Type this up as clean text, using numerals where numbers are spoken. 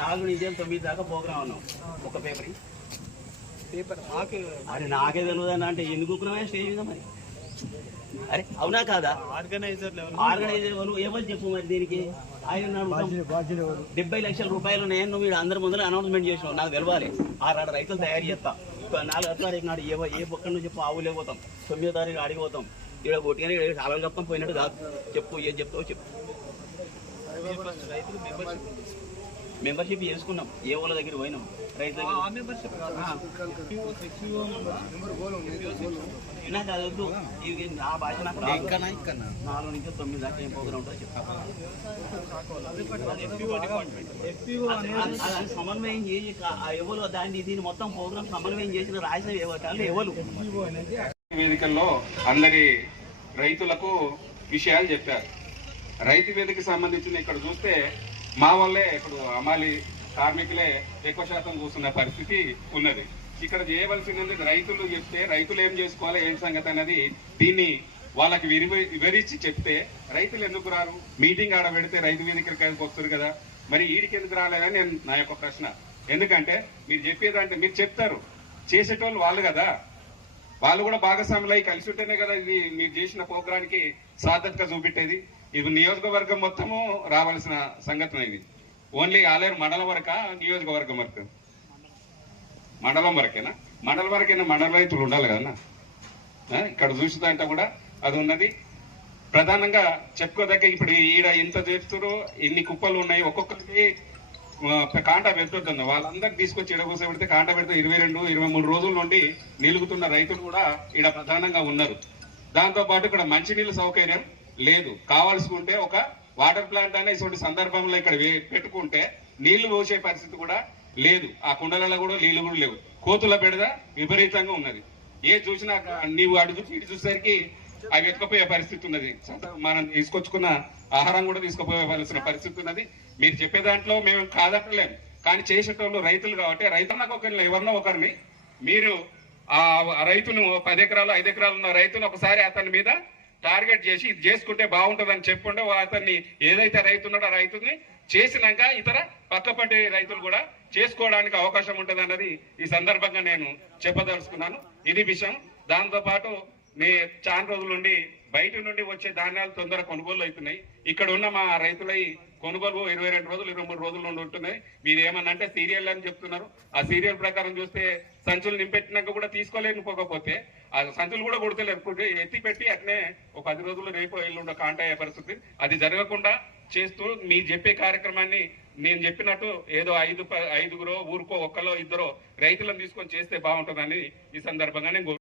నాలుగు నుంచి 9 దాకా ప్రోగ్రామ్ ఉన్నాం. ఒక పేపర్ అరే నాకే తెలియదు అంటే ఎందుకు స్టేజ్ మీద మరి. అరే అవునా కాదా? ఆర్గనైజర్ ఏమని చెప్పు మరి. దీనికి ఆయన 70 లక్షల రూపాయలు నేను మీరు అందరి ముందర అనౌన్స్మెంట్ చేసినావు. నాకు తెలవాలి. 6 రైతులు తయారు చేస్తా. 4వ తారీఖు నాడు ఏ పక్కన నుంచి చెప్పు ఆవులే పోతాం. 9వ తారీఖు ఆడిపోతాం. ఇక్కడ కొట్టిగానే చాలా చెప్తాం. పోయినట్టు కాదు. చెప్పు ఏం చెప్తావు చెప్పు. మెంబర్షిప్ చేసుకున్నాం. ఏ వాళ్ళ దగ్గర పోయినాం. రైతు నాకు అది వద్దు. ఆ భాష నాకు 4 నుంచి 9 దాకా ఏం ప్రోగ్రామ్ ఉంటుందో చెప్తాను. సమన్వయం చేసి ఎవరు దీన్ని మొత్తం ప్రోగ్రామ్ సమన్వయం చేసిన రాసిన ఎవరు వేదికల్లో అందరి రైతులకు విషయాలు చెప్పారు. రైతు వేదికకి సంబంధించిన ఇక్కడ చూస్తే మా వల్లే ఇప్పుడు అమాలి కార్మికులే ఎక్కువ శాతం కూర్చున్న పరిస్థితి ఉన్నది. ఇక్కడ చేయవలసింది రైతులు చెప్తే రైతులు ఏం చేసుకోవాలి ఏం సంగతి అనేది దీన్ని వాళ్ళకి వివరించి చెప్తే రైతులు ఎందుకు రారు? మీటింగ్ ఆడ పెడితే రైతు వేదికకి వస్తారు కదా, మరి ఈడికి ఎందుకు రాలేదని నేను నా యొక్క ప్రశ్న. ఎందుకంటే మీరు చెప్పేదంటే మీరు చెప్తారు, చేసేటోళ్ళు వాళ్ళు కదా, వాళ్ళు కూడా భాగస్వాములు అయి కలిసి ఉంటేనే కదా ఇది మీరు చేసిన ప్రోగ్రానికి సార్థకత చూపెట్టేది. ఇది నియోజకవర్గం మొత్తము రావాల్సిన సంగతి ఇది. ఓన్లీ ఆలేరు మండలం వరకా నియోజకవర్గం వరకు? మండలం వరకేనా? మండలం వరకైనా మండల రైతులు ఉండాలి కదన్నా. ఇక్కడ చూసిదంటే కూడా అది ఉన్నది. ప్రధానంగా చెప్పుకోదగ్గ ఇప్పుడు ఈడ ఎంత చేస్తారో ఎన్ని కుప్పలు ఉన్నాయి, ఒక్కొక్కరికి కాంటా పెడుతుంది. వాళ్ళందరికి తీసుకొచ్చి ఇడగూస పెడితే కాంటా పెడితే 22-23 రోజుల నుండి నిలుగుతున్న రైతులు కూడా ఈడ ప్రధానంగా ఉన్నారు. దాంతో పాటు ఇక్కడ మంచినీళ్ళ సౌకర్యం లేదు. కావాల్సుకుంటే ఒక వాటర్ ప్లాంట్ అనే ఇటువంటి సందర్భంలో ఇక్కడ పెట్టుకుంటే నీళ్లు పోసే పరిస్థితి కూడా లేదు. ఆ కుండలలో కూడా నీళ్లు కూడా లేవు. కోతుల బెడద విపరీతంగా ఉన్నది. ఏ చూసినా నీవు అటు చూసి ఇటు చూసేసరికి అవి ఎత్తుకపోయే పరిస్థితి ఉన్నది. మనం తీసుకొచ్చుకున్న ఆహారం కూడా తీసుకుపోవాల్సిన పరిస్థితి ఉన్నది. మీరు చెప్పే దాంట్లో మేము కాదట్టలేము, కానీ చేసేటోళ్ళు రైతులు కాబట్టి రైతులకు ఒకరిని ఎవరినో ఒకరిని మీరు ఆ రైతును 10 ఎకరాలు 5 ఎకరాలు ఉన్న రైతును ఒకసారి అతని మీద టార్గెట్ చేసి ఇది చేసుకుంటే బాగుంటుందని చెప్పుకుంటే అతన్ని ఏదైతే రైతు ఉన్నాడో ఆ రైతుని చేసినాక ఇతర పక్కపంటి రైతులు కూడా చేసుకోవడానికి అవకాశం ఉంటుంది అన్నది ఈ సందర్భంగా నేను చెప్పదలుచుకున్నాను. ఇది విషయం. దాంతో పాటు చాలా రోజుల నుండి బయట నుండి వచ్చే ధాన్యాలు తొందర కొనుగోలు అవుతున్నాయి. ఇక్కడ ఉన్న మా రైతులై కొనుగోలు 22 రోజులు 23 రోజుల నుండి ఉంటున్నాయి. మీరు ఏమన్నా అంటే సీరియల్ అని చెప్తున్నారు. ఆ సీరియల్ ప్రకారం చూస్తే సంచులు నింపెట్టినాక కూడా తీసుకోలేకపోతే ఆ సంచులు కూడా కొడతలేరు. ఎత్తి పెట్టి అట్నే ఒక 10 రోజులు రేపు ఎల్లుండో కాంటా అయ్యే పరిస్థితి. అది జరగకుండా చేస్తూ మీరు చెప్పే కార్యక్రమాన్ని నేను చెప్పినట్టు ఏదో 5 ఊరికో ఒక్కలో 2 రైతులను తీసుకొని చేస్తే బాగుంటుందని ఈ సందర్భంగా నేను